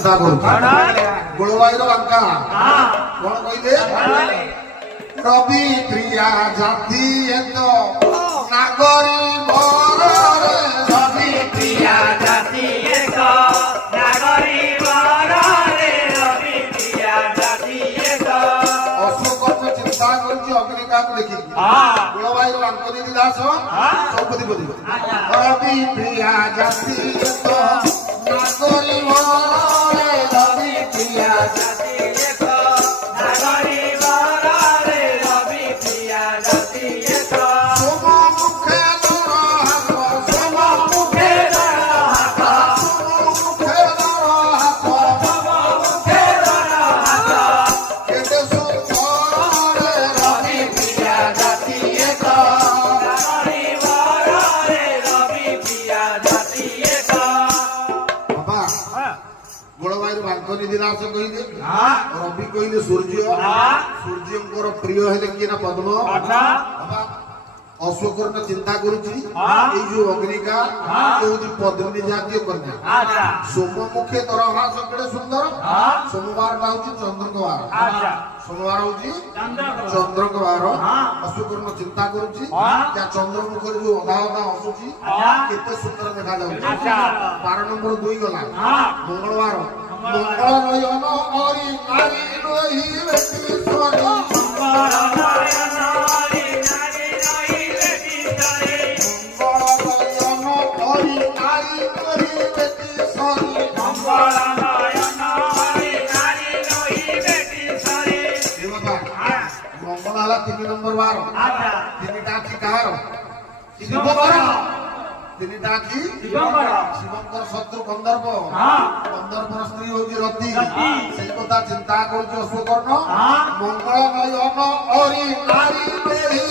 चिंता करू गुळवाईर लंका कोण कहले रवि प्रिया जाति नागरी मोर रवि प्रिया जाति नागरी मोर रवि प्रिया जाति अशोक चिंता करुच्ची अग्निका को देखी गुळवाईर अंकनी दास चौपदी बोली रवि प्रिया जाति नागरी मोर रवि प्रिया जाति नागरी मोर रवि प्रिया जाति सोम मुखे दर हाथ सोम मुखे दर हाथ मुखे दर हाथ मुखे दर हाथ केते सुंदर रवि प्रिया जाति नागरी मोर रवि प्रिया जाति बाबा गुळवाईर बांकनी दिलास कहिले रवि कहिले सूर्य सूर्यंकर प्रिय हेले कि ना पद्म बाबा अशोकर ने चिंता करूची এই যে অগ্নিকা এই পদ্মিনী জাতীয় কন্যা আচ্ছা সোমমুখে তরহা সকলে সুন্দর সোমবার হচ্ছে চন্দ্রকবার আচ্ছা সোমবার হচ্ছে চন্দ্রকবার অশোকৰ চিন্তা କରୁଛି যে চন্দ্রমুখের যে অধা অধা অসুচি কেতে সুন্দর দেখা যাচ্ছে 12 নম্বর 2 গলা মঙ্গলবার মঙ্গল নয়ন হরি নারী রহি বেশ্বরী মঙ্গল নয়ন হরি নারী রহি বেশ্বরী মঙ্গল নয়ন হরি নারী রহি বেশ্বরী মঙ্গল নয়ন হরি নারী রহি বেশ্বরী মঙ্গল হলা 3 নম্বর 12 আচ্ছা তিনটা কি কার শিবঙ্কর তিনটা কি শিবঙ্কর শিবঙ্কর শত্রু গন্ধর্ব গন্ধর্বর স্ত্রী হচ্ছে রতি সেই কথা চিন্তা করছে অশ্বকর্ণ মঙ্গল নয়ন হরি নারী বেহি